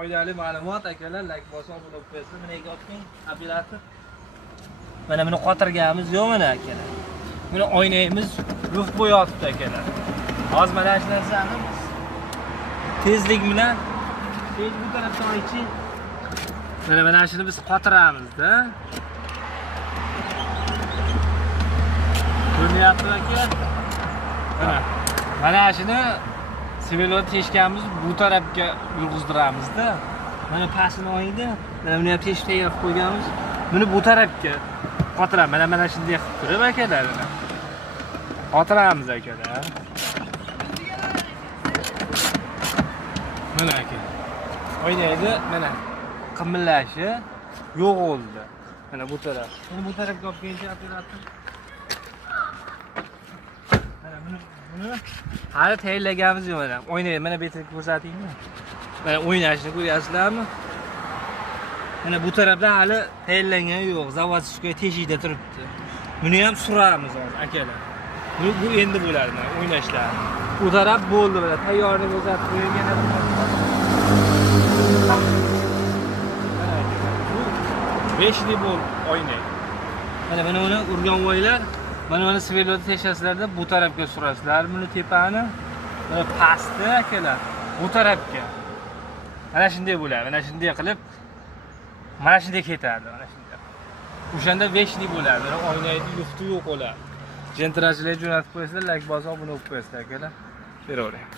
foydali ma'lumot akalar, like bosib obuna bo'lib qo'yasiz. Mana yerga oching, operator. Mana buni qotirganimiz yo'q mana akalar. Buni oynayimiz luft bo'yotibdi akalar. Hozir mana shu narsani biz tezlik bilan tez bu tarafdan oching. Mana shuni biz qotiramiz-da. Ko'ryapsizmi aka? Mana shuni sivelot teshganmiz bu tarafga yurg'izdiramiz-da. Mana pastini oyingda, mana buni ham teshib tayyor qilib qo'yganmiz. Buni bu tarafga qotiramiz. Mana shunday qilib turib akalar. Qotiramiz akalar. Mana aka. Oynaydi, mana qimirlashi yo'q bo'ldi. Mana bu taraf. Buni bu tarafga olib kelishni operator. Mana buni hali tayyorlaganimiz yo'q mana. Oynaydi, mana bu yerga ko'rsatingmi? Mana o'ynashni ko'ryapsizlarmi? Mana bu tarafdan hali tayyorlangan yo'q. Zavodskiy teshikda turibdi. Buni ham suramiz hozir akalar. Bu endi bo'ladi mana o'ynashlar. Bu taraf bo'ldi mana tayyorni ko'rsatib qo'yilgan. Bu 5 bo'l oynay. Mana uni urgan o'ylar, mana svelotni teshasizlarda bu tarafga surasizlar, buni tepani, mana pastni akalar, bu tarafga. Mana shunday bo'ladi. Mana shunday qilib mana shunday ketadi, mana shunday. O'shanda 5 bo'ladi. Mana oynaydi, lufti yo'q bo'ladi. Jentrajlarga jo'natib qo'yasizlar, like bosib obuna bo'lib qo'yasizlar akalar. Beravering.